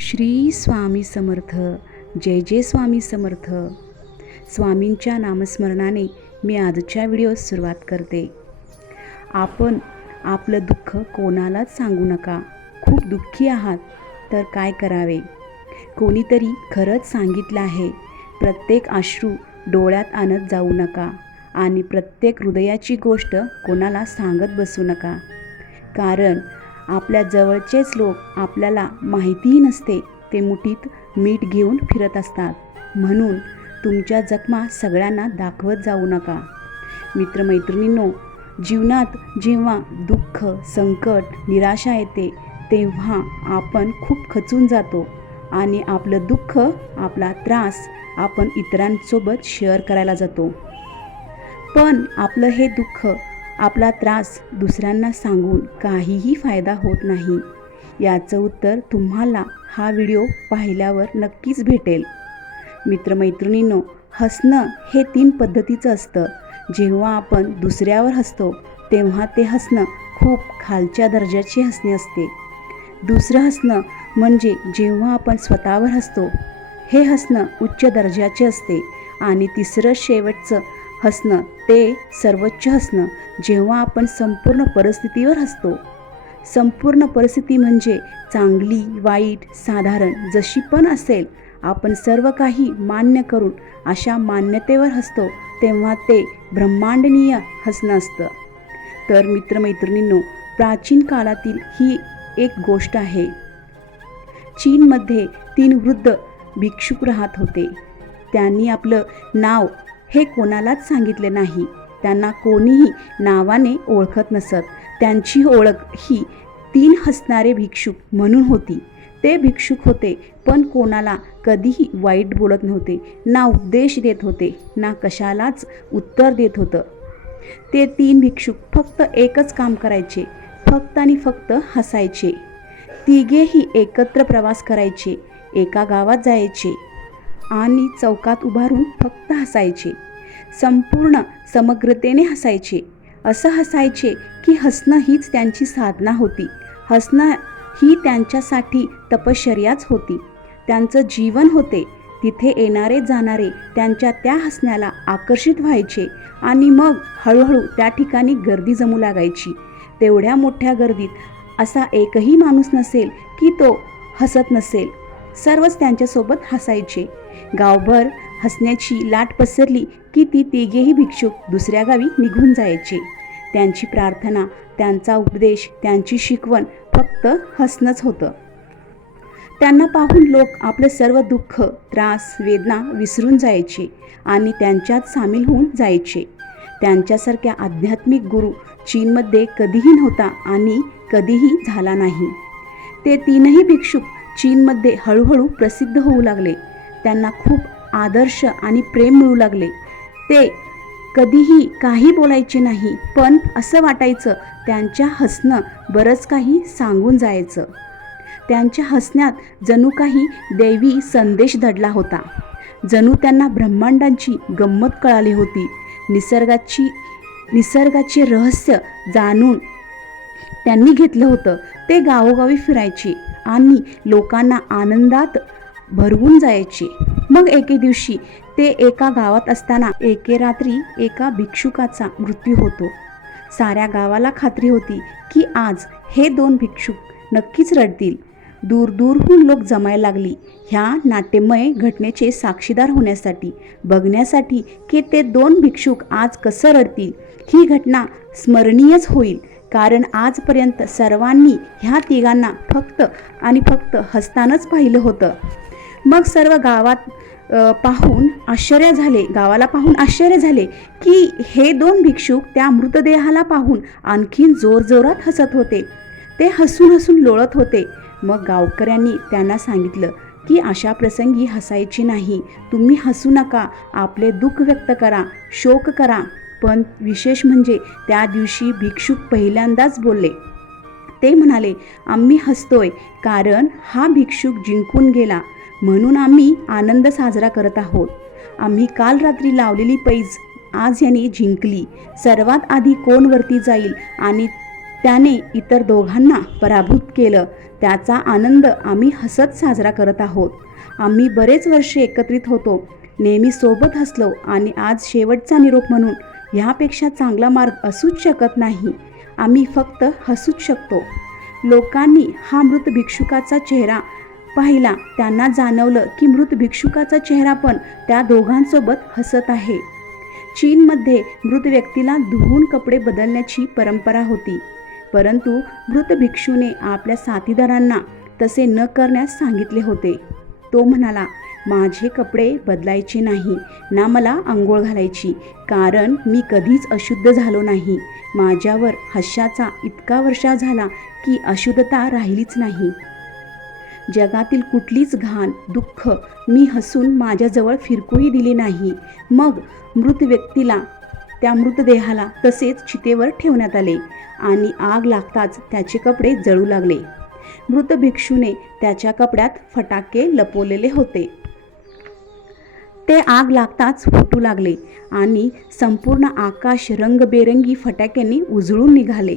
श्री स्वामी समर्थ. जय जय स्वामी समर्थ. स्वामींच्या नामस्मरणाने मी आजच्या व्हिडिओस सुरुवात करते. आपण आपलं दुःख कोणालाच सांगू नका. खूप दुःखी आहात तर काय करावे? कोणीतरी खरंच सांगितलं आहे प्रत्येक अश्रू डोळ्यात आणत जाऊ नका आणि प्रत्येक हृदयाची गोष्ट कोणाला सांगत बसू नका. कारण आपल्या जवळचेच लोक आपल्याला माहितीही नसते ते मुठीत मीठ घेऊन फिरत असतात. म्हणून तुमच्या जखमा सगळ्यांना दाखवत जाऊ नका. मित्रमैत्रिणींनो जीवनात जेव्हा दुःख संकट निराशा येते तेव्हा आपण खूप खचून जातो आणि आपलं दुःख आपला त्रास आपण इतरांसोबत शेअर करायला जातो. पण आपलं हे दुःख आपला त्रास दुसऱ्यांना सांगून काहीही फायदा होत नाही. याचं उत्तर तुम्हाला हा व्हिडिओ पाहिल्यावर नक्कीच भेटेल. मित्रमैत्रिणींनो हसणं हे तीन पद्धतीचं असतं. जेव्हा आपण दुसऱ्यावर हसतो तेव्हा ते हसणं खूप खालच्या दर्जाचे हसणे असते. दुसरं हसणं म्हणजे जेव्हा आपण स्वतःवर हसतो हे हसणं उच्च दर्जाचे असते आणि तिसरं शेवटचं हसणं ते सर्वोच्च हसणं. जेव्हा आपण संपूर्ण परिस्थितीवर हसतो संपूर्ण परिस्थिती म्हणजे चांगली वाईट साधारण जशी पण असेल आपण सर्व काही मान्य करून अशा मान्यतेवर हसतो तेव्हा ते ब्रह्मांडनीय हसणं असतं. तर मित्रमैत्रिणींनो प्राचीन काळातील ही एक गोष्ट आहे. चीनमध्ये तीन वृद्ध भिक्षुक राहत होते. त्यांनी आपलं नाव हे कोणालाच सांगितले नाही. त्यांना कोणीही नावाने ओळखत नसत. त्यांची ओळख ही तीन हसणारे भिक्षुक म्हणून होती. ते भिक्षुक होते पण कोणाला कधीही वाईट बोलत नव्हते. ना उपदेश देत होते ना कशालाच उत्तर देत होतं. ते तीन भिक्षुक फक्त एकच काम करायचे फक्त आणि फक्त हसायचे. तिघेही एकत्र प्रवास करायचे एका गावात जायचे. आणि चौकात उभारून फक्त हसायचे. संपूर्ण समग्रतेने हसायचे. असं हसायचे की हसणं हीच त्यांची साधना होती. हसणं ही त्यांच्यासाठी तपश्चर्याच होती. त्यांचं जीवन होते. तिथे येणारे जाणारे त्यांच्या त्या हसण्याला आकर्षित व्हायचे आणि मग हळूहळू त्या ठिकाणी गर्दी जमू लागायची. तेवढ्या मोठ्या गर्दीत असा एकही माणूस नसेल की तो हसत नसेल. सर्वच त्यांच्यासोबत हसायचे. गावभर हसण्याची लाट पसरली की ती तिघेही भिक्षुक दुसऱ्या गावी निघून जायचे. त्यांची प्रार्थना त्यांचा उपदेश त्यांची शिकवण फक्त हसणंच होतं. त्यांना पाहून लोक आपलं सर्व दुःख त्रास वेदना विसरून जायचे आणि त्यांच्यात सामील होऊन जायचे. त्यांच्यासारख्या आध्यात्मिक गुरु चीनमध्ये कधीही नव्हता आणि कधीही झाला नाही. ते तीनही भिक्षुक चीनमध्ये हळूहळू प्रसिद्ध होऊ लागले. त्यांना खूप आदर्श आणि प्रेम मिळू लागले. ते कधीही काही बोलायचे नाही पण असं वाटायचं त्यांच्या हसणं बरंच काही सांगून जायचं. त्यांच्या हसण्यात जणू काही दैवी संदेश दडला होता. जणू त्यांना ब्रह्मांडांची गंमत कळाली होती. निसर्गाची निसर्गाचे रहस्य जाणून त्यांनी घेतलं होतं. ते गावोगावी फिरायचे. आणि लोकांना आनंदात भरवून जायचे. मग एके दिवशी ते एका गावात असताना एके रात्री एका भिक्षुकाचा मृत्यू होतो. साऱ्या गावाला खात्री होती की आज हे दोन भिक्षुक नक्कीच रडतील. दूरदूरहून लोक जमायला लागली. ह्या नाट्यमय घटनेचे साक्षीदार होण्यासाठी बघण्यासाठी की ते दोन भिक्षुक आज कसं रडतील ही घटना स्मरणीयच होईल कारण आजपर्यंत सर्वांनी ह्या तिघांना फक्त आणि फक्त हसतानच पाहिलं होतं. मग सर्व गावात पाहून आश्चर्य झाले. गावाला पाहून आश्चर्य झाले की हे दोन भिक्षुक त्या मृतदेहाला पाहून आणखीन जोरजोरात हसत होते. ते हसून हसून लोळत होते. मग गावकऱ्यांनी त्यांना सांगितलं की अशा प्रसंगी हसायची नाही. तुम्ही हसू नका. आपले दुःख व्यक्त करा. शोक करा. पण विशेष म्हणजे त्या दिवशी भिक्षुक पहिल्यांदाच बोलले. ते म्हणाले आम्ही हसतोय कारण हा भिक्षुक जिंकून गेला. म्हणून आम्ही आनंद साजरा करत आहोत. आम्ही काल रात्री लावलेली पैज आज याने जिंकली. सर्वात आधी कोण वरती जाईल आणि त्याने इतर दोघांना पराभूत केलं त्याचा आनंद आम्ही हसत साजरा करत आहोत. आम्ही बरेच वर्षे एकत्रित होतो. नेहमी सोबत हसलो आणि आज शेवटचा निरोप म्हणून ह्यापेक्षा चांगला मार्ग असूच शकत नाही. आम्ही फक्त हसूच शकतो. लोकांनी हा मृत भिक्षुकाचा चेहरा पाहिला. त्यांना जाणवलं की मृत भिक्षुकाचा चेहरा पण त्या दोघांसोबत हसत आहे. चीनमध्ये मृत व्यक्तीला धुवून कपडे बदलण्याची परंपरा होती. परंतु मृत भिक्षूने आपल्या साथीदारांना तसे न करण्यास सांगितले होते. तो म्हणाला माझे कपडे बदलायचे नाही ना मला आंघोळ घालायची कारण मी कधीच अशुद्ध झालो नाही. माझ्यावर हशाचा इतका वर्षा झाला की अशुद्धता राहिलीच नाही. जगातील कुठलीच घाण दुःख मी हसून माझ्याजवळ फिरकूही दिली नाही. मग मृत व्यक्तीला त्या मृतदेहाला तसेच चितेवर ठेवण्यात आले आणि आग लागताच त्याचे कपडे जळू लागले. मृत भिक्षूने त्याच्या कपड्यात फटाके लपवलेले होते. ते आग लागताच फुटू लागले आणि संपूर्ण आकाश रंगबेरंगी फटाक्यांनी उजळून निघाले.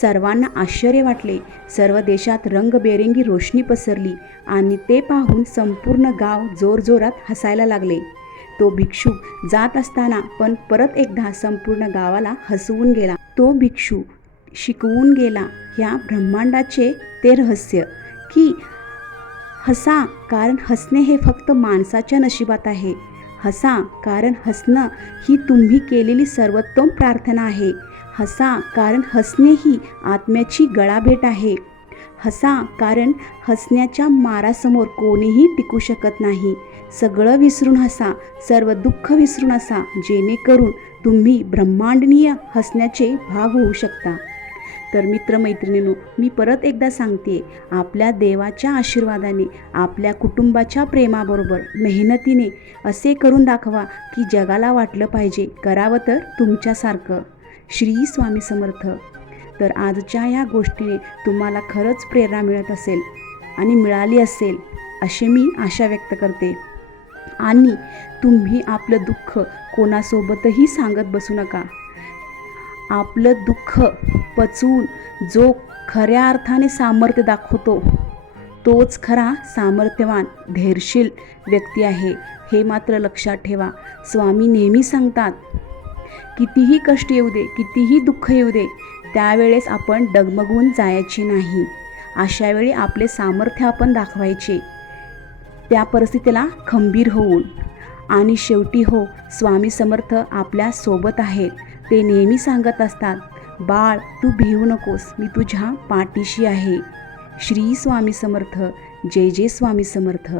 सर्वांना आश्चर्य वाटले. सर्व देशात रंगबेरंगी रोषणी पसरली आणि ते पाहून संपूर्ण गाव जोरजोरात हसायला लागले. तो भिक्षू जात असताना पण परत एकदा संपूर्ण गावाला हसवून गेला. तो भिक्षू शिकवून गेला ह्या ब्रह्मांडाचे ते रहस्य की हसा कारण हसणे हे फक्त माणसाच्या नशिबात आहे. हसा कारण हसणं ही तुम्ही केलेली सर्वोत्तम प्रार्थना आहे. हसा कारण हसणे ही आत्म्याची गळाभेट आहे. हसा कारण हसण्याच्या मारासमोर कोणीही टिकू शकत नाही. सगळं विसरून हसा सर्व दुःख विसरून हसा जेणेकरून तुम्ही ब्रह्मांडनीय हसण्याचे भाग होऊ शकता. तर मित्रमैत्रिणींनो मी परत एकदा सांगते आपल्या देवाच्या आशीर्वादाने आपल्या कुटुंबाच्या प्रेमाबरोबर मेहनतीने असे करून दाखवा की जगाला वाटलं पाहिजे. करावं तर तुमच्यासारखं. श्री स्वामी समर्थ. तर आजच्या या गोष्टीने तुम्हाला खरंच प्रेरणा मिळत असेल आणि मिळाली असेल अशी मी आशा व्यक्त करते. आणि तुम्ही आपलं दुःख कोणासोबतही सांगत बसू नका. आपलं दुःख पचवून जो खऱ्या अर्थाने सामर्थ्य दाखवतो तोच खरा सामर्थ्यवान धैर्यशील व्यक्ती आहे हे मात्र लक्षात ठेवा. स्वामी नेहमी सांगतात कितीही कष्ट येऊ दे कितीही दुःख येऊ दे त्यावेळेस आपण डगमगून जायचे नाही. अशावेळी आपले सामर्थ्य आपण दाखवायचे. त्या परिस्थितीला खंबीर होऊन. आणि शेवटी हो स्वामी समर्थ आपल्यासोबत आहेत ते नेहमी सांगत असतात बाळ तू भिवू नकोस मी तुझ्या पाठीशी आहे. श्री स्वामी समर्थ जय जय स्वामी समर्थ.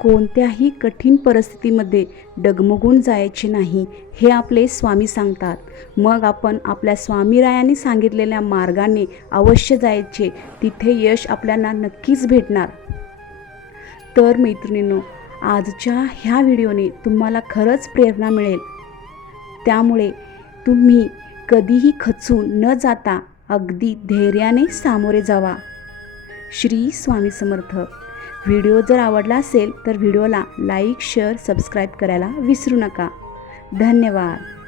कोणत्याही कठीण परिस्थितीमध्ये डगमगून जायचे नाही हे आपले स्वामी सांगतात. मग आपण आपल्या स्वामीरायांनी सांगितलेल्या मार्गाने अवश्य जायचे तिथे यश आपल्याला नक्कीच भेटणार. तर मैत्रिणींनो आजच्या ह्या व्हिडिओने तुम्हाला खरंच प्रेरणा मिळेल. त्यामुळे तुम्ही कधीही खचून न जाता अगदी धैर्याने सामोरे जावा. श्री स्वामी समर्थ. व्हिडिओ जर आवडला असेल तर व्हिडिओला लाईक शेअर सबस्क्राईब करायला विसरू नका. धन्यवाद.